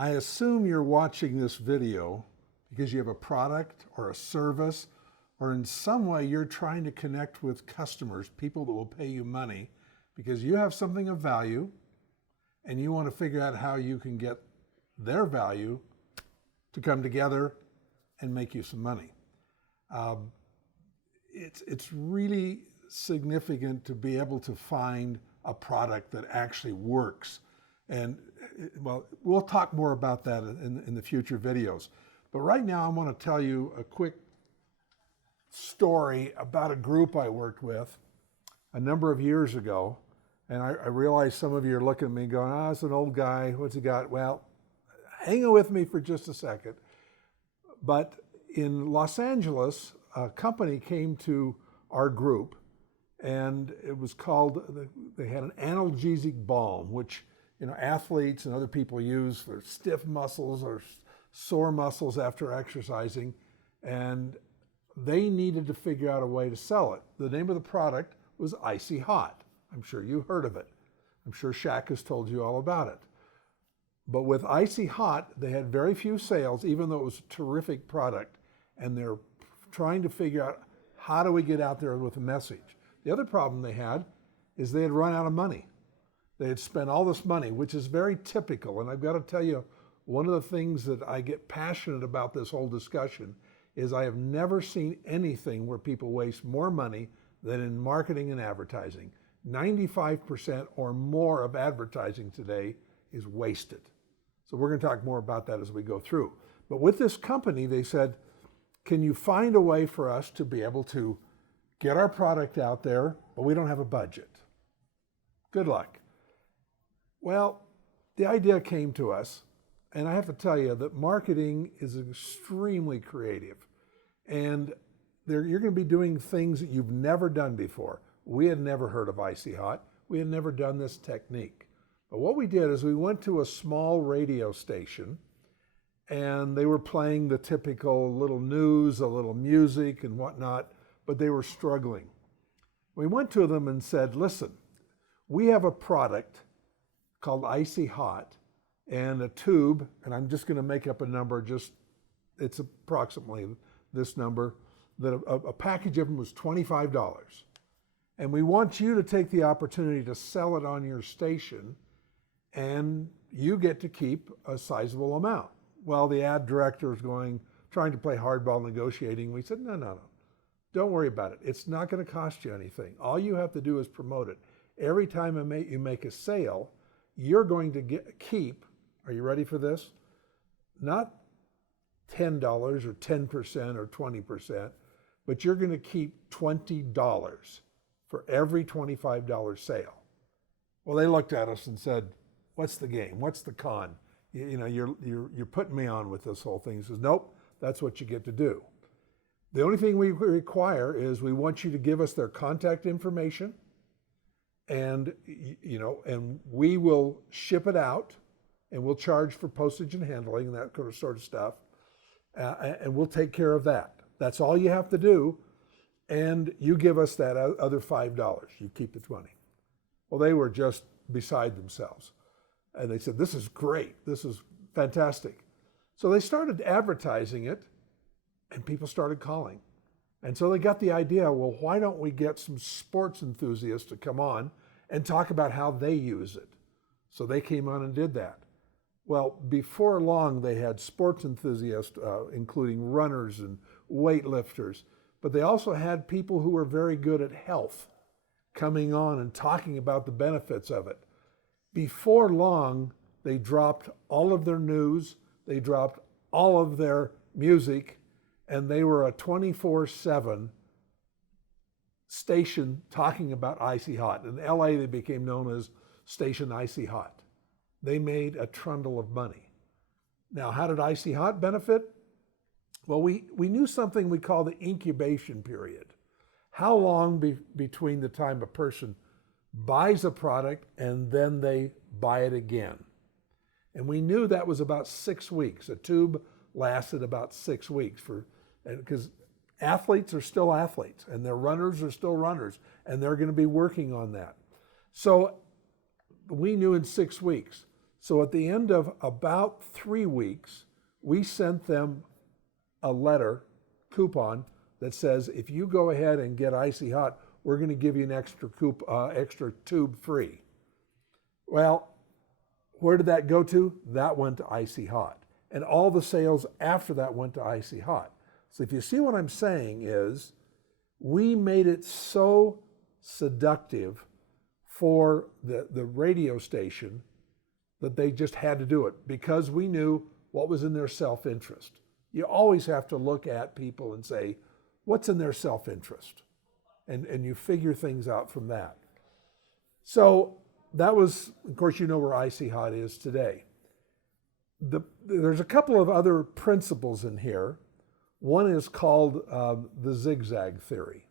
I assume you're watching this video because you have a product or a service, or in some way you're trying to connect with customers, people that will pay you money because you have something of value and you want to figure out how you can get their value to come together and make you some money. It's really significant to be able to find a product that actually works. And well, we'll talk more about that in the future videos. But right now I want to tell you a quick story about a group I worked with a number of years ago. And I realize some of you are looking at me going, oh, it's an old guy, what's he got? Well, hang with me for just a second. But in Los Angeles, a company came to our group, and it was called, they had an analgesic balm, which athletes and other people use for stiff muscles or sore muscles after exercising, and they needed to figure out a way to sell it. The name of the product was Icy Hot. I'm sure you heard of it. I'm sure Shaq has told you all about it. But with Icy Hot, they had very few sales, even though it was a terrific product, and they're trying to figure out how do we get out there with a message. The other problem they had is they had run out of money. They had spent all this money, which is very typical. And I've got to tell you, one of the things that I get passionate about this whole discussion is I have never seen anything where people waste more money than in marketing and advertising. 95% or more of advertising today is wasted. So we're going to talk more about that as we go through. But with this company, they said, can you find a way for us to be able to get our product out there, but we don't have a budget? Good luck. Well, the idea came to us, and I have to tell you that marketing is extremely creative, and you're going to be doing things that you've never done before. We had never heard of Icy Hot. We had never done this technique. But what we did is we went to a small radio station, and they were playing the typical little news, a little music and whatnot, but they were struggling. We went to them and said, listen, we have a product called Icy Hot and a tube, and I'm just going to make up a number, it's approximately this number, that a package of them was $25. And we want you to take the opportunity to sell it on your station, and you get to keep a sizable amount. Well, the ad director is trying to play hardball negotiating. We said, no. Don't worry about it. It's not going to cost you anything. All you have to do is promote it. Every time you make a sale, you're going to keep, are you ready for this? Not $10 or 10% or 20%, but you're going to keep $20 for every $25 sale. Well, they looked at us and said, what's the game? What's the con? You're putting me on with this whole thing. He says, nope, that's what you get to do. The only thing we require is we want you to give us their contact information, and we will ship it out, and we'll charge for postage and handling and that sort of stuff, and we'll take care of that. That's all you have to do, and you give us that other $5. You keep the 20. Well, they were just beside themselves, and they said, this is great. This is fantastic. So they started advertising it, and people started calling. And so they got the idea, well, why don't we get some sports enthusiasts to come on and talk about how they use it? So they came on and did that. Well, before long, they had sports enthusiasts, including runners and weightlifters, but they also had people who were very good at health coming on and talking about the benefits of it. Before long, they dropped all of their news, they dropped all of their music, and they were a 24/7 station talking about Icy Hot. In LA, they became known as Station Icy Hot. They made a trundle of money. Now, how did Icy Hot benefit? Well, we knew something we call the incubation period. How long between the time a person buys a product and then they buy it again? And we knew that was about 6 weeks. A tube lasted about 6 weeks because athletes are still athletes and their runners are still runners, and they're going to be working on that. So we knew in 6 weeks. So at the end of about 3 weeks, we sent them a letter, coupon, that says, if you go ahead and get Icy Hot, we're going to give you an extra tube free. Well, where did that go to? That went to Icy Hot. And all the sales after that went to Icy Hot. So if you see what I'm saying is, we made it so seductive for the radio station that they just had to do it because we knew what was in their self-interest. You always have to look at people and say, what's in their self-interest? And you figure things out from that. So that was, of course, you know where Icy Hot is today. There's a couple of other principles in here. One is called the Zigzag Theory.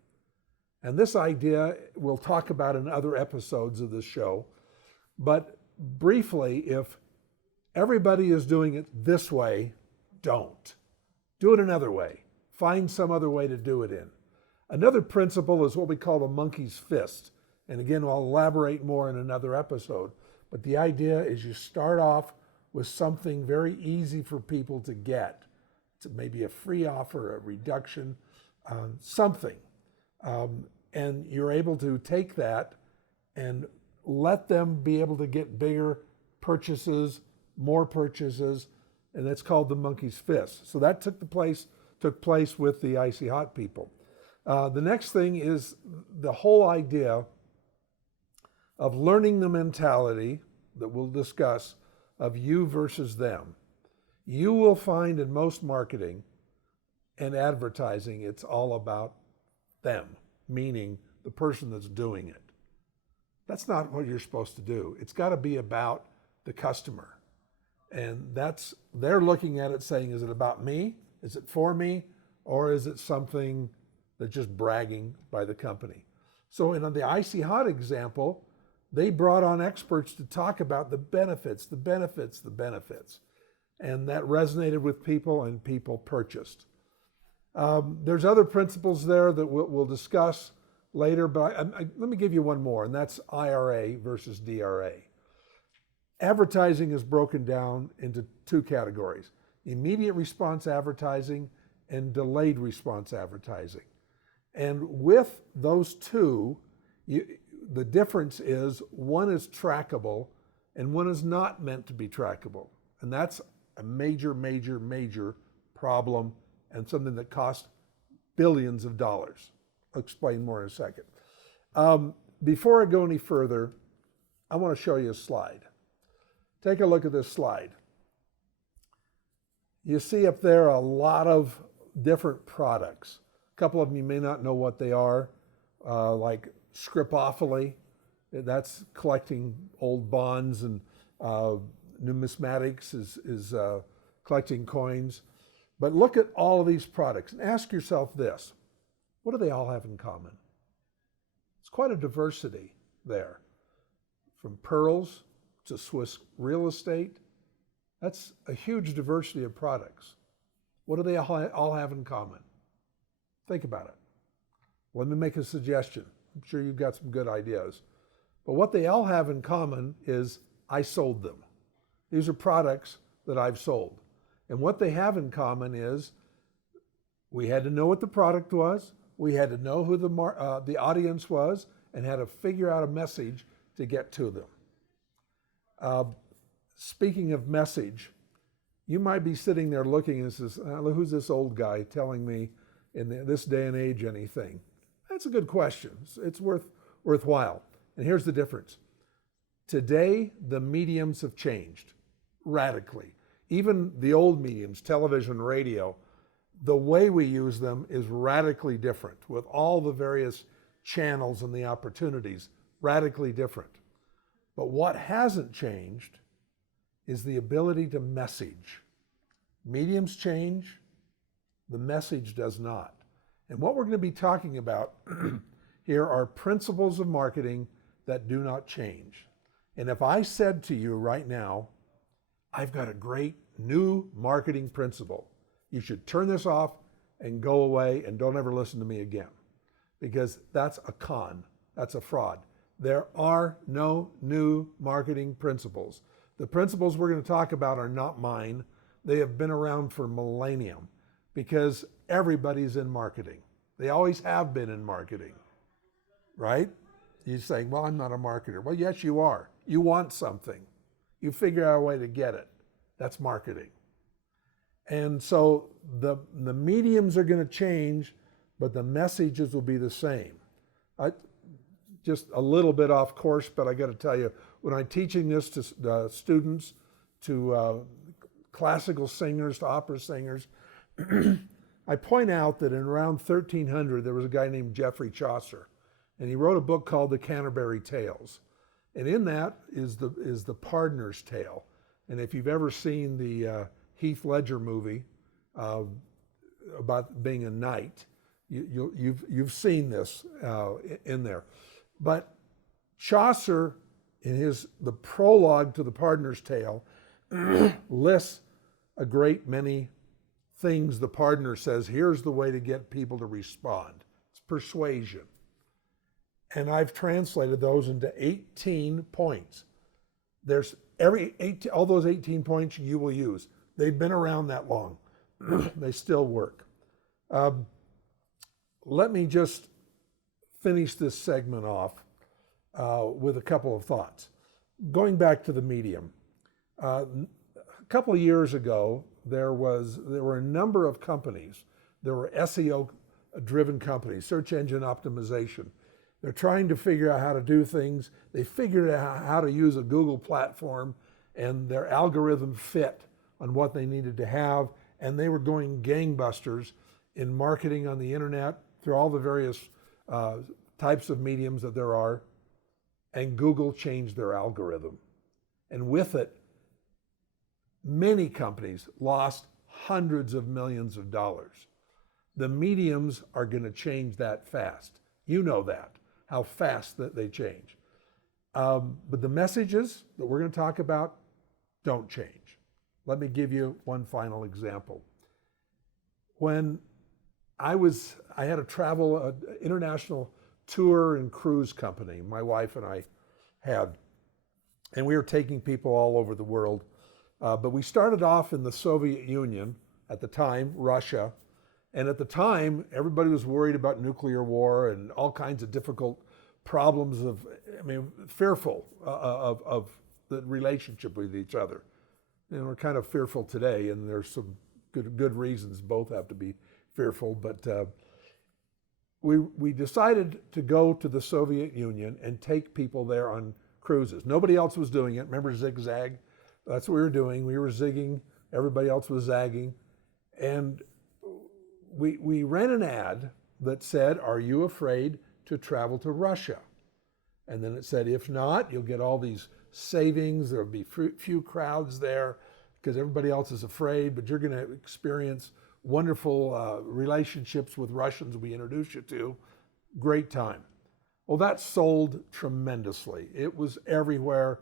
And this idea we'll talk about in other episodes of this show. But briefly, if everybody is doing it this way, don't. Do it another way. Find some other way to do it in. Another principle is what we call the monkey's fist. And again, I'll elaborate more in another episode. But the idea is you start off with something very easy for people to get. It's maybe a free offer, a reduction, something. And you're able to take that and let them be able to get bigger purchases, more purchases, and that's called the monkey's fist. So that took place with the Icy Hot people. The next thing is the whole idea of learning the mentality that we'll discuss of you versus them. You will find in most marketing and advertising, it's all about them, meaning the person that's doing it. That's not what you're supposed to do. It's got to be about the customer. And they're looking at it saying, is it about me? Is it for me? Or is it something that's just bragging by the company? So in the Icy Hot example, they brought on experts to talk about the benefits. And that resonated with people and people purchased. There's other principles there that we'll discuss later, but let me give you one more, and that's IRA versus DRA. Advertising is broken down into two categories: immediate response advertising and delayed response advertising. And with those two, the difference is one is trackable and one is not meant to be trackable. And that's a major problem and something that costs billions of dollars. I'll explain more in a second. Before I go any further, I want to show you a slide. Take a look at this slide. You see up there a lot of different products. A couple of them you may not know what they are, like Scripophily. That's collecting old bonds, and numismatics is collecting coins. But look at all of these products and ask yourself this: what do they all have in common? It's quite a diversity there. From pearls to Swiss real estate, that's a huge diversity of products. What do they all have in common? Think about it. Let me make a suggestion. I'm sure you've got some good ideas. But what they all have in common is I sold them. These are products that I've sold. And what they have in common is we had to know what the product was, we had to know who the audience was, and had to figure out a message to get to them. Speaking of message, you might be sitting there looking and says, who's this old guy telling me in this day and age anything? That's a good question. It's worthwhile. And here's the difference. Today, the mediums have changed radically. Even the old mediums, television, radio, the way we use them is radically different with all the various channels and the opportunities, radically different. But what hasn't changed is the ability to message. Mediums change, the message does not. And what we're going to be talking about here are principles of marketing that do not change. And if I said to you right now, I've got a great new marketing principle, you should turn this off and go away and don't ever listen to me again, because that's a con, that's a fraud. There are no new marketing principles. The principles we're going to talk about are not mine. They have been around for millennium because everybody's in marketing. They always have been in marketing, right? You're saying, well, I'm not a marketer. Well, yes, you are. You want something. You figure out a way to get it. That's marketing. And so the mediums are going to change, but the messages will be the same. Just a little bit off course, but I got to tell you, when I'm teaching this to students, to classical singers, to opera singers, I point out that in around 1300, there was a guy named Geoffrey Chaucer, and he wrote a book called The Canterbury Tales. And in that is the Pardoner's Tale. And if you've ever seen the Heath Ledger movie about being a knight, you've seen this in there. But Chaucer, in the prologue to the Pardoner's Tale, lists a great many things the pardoner says, here's the way to get people to respond. It's persuasion. And I've translated those into 18 points. There's all those 18 points you will use. They've been around that long. They still work. Let me just finish this segment off with a couple of thoughts. Going back to the medium, a couple of years ago, there were a number of companies. There were SEO-driven companies, search engine optimization. They're trying to figure out how to do things. They figured out how to use a Google platform, and their algorithm fit on what they needed to have, and they were going gangbusters in marketing on the internet through all the various types of mediums that there are, and Google changed their algorithm. And with it, many companies lost hundreds of millions of dollars. The mediums are going to change that fast. You know that, how fast that they change. But the messages that we're going to talk about don't change. Let me give you one final example. When I had an international tour and cruise company, my wife and I had, and we were taking people all over the world. But we started off in the Soviet Union, at the time, Russia. And at the time, everybody was worried about nuclear war and all kinds of difficult problems fearful of the relationship with each other. And we're kind of fearful today, and there's some good reasons both have to be fearful. But we decided to go to the Soviet Union and take people there on cruises. Nobody else was doing it. Remember Zigzag? That's what we were doing. We were zigging. Everybody else was zagging. And we ran an ad that said, are you afraid to travel to Russia? And then it said, if not, you'll get all these savings. There'll be few crowds there because everybody else is afraid, but you're going to experience wonderful relationships with Russians we introduce you to. Great time. Well, that sold tremendously. It was everywhere,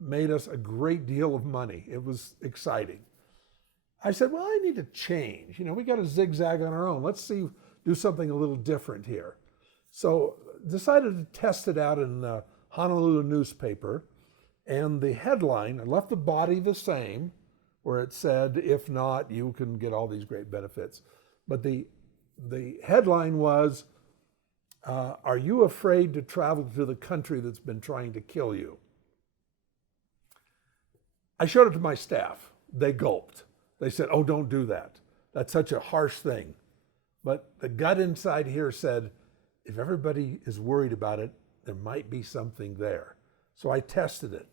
made us a great deal of money. It was exciting. I said, well, I need to change. We got to zigzag on our own. Let's do something a little different here. So decided to test it out in the Honolulu newspaper. And the headline, I left the body the same, where it said, if not, you can get all these great benefits. But the headline was, are you afraid to travel to the country that's been trying to kill you? I showed it to my staff. They gulped. They said, oh, don't do that. That's such a harsh thing. But the gut inside here said, if everybody is worried about it, there might be something there. So I tested it,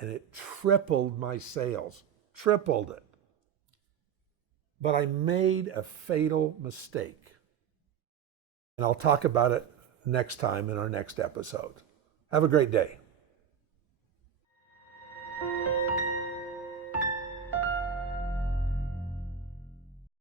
and it tripled my sales, tripled it. But I made a fatal mistake. And I'll talk about it next time in our next episode. Have a great day.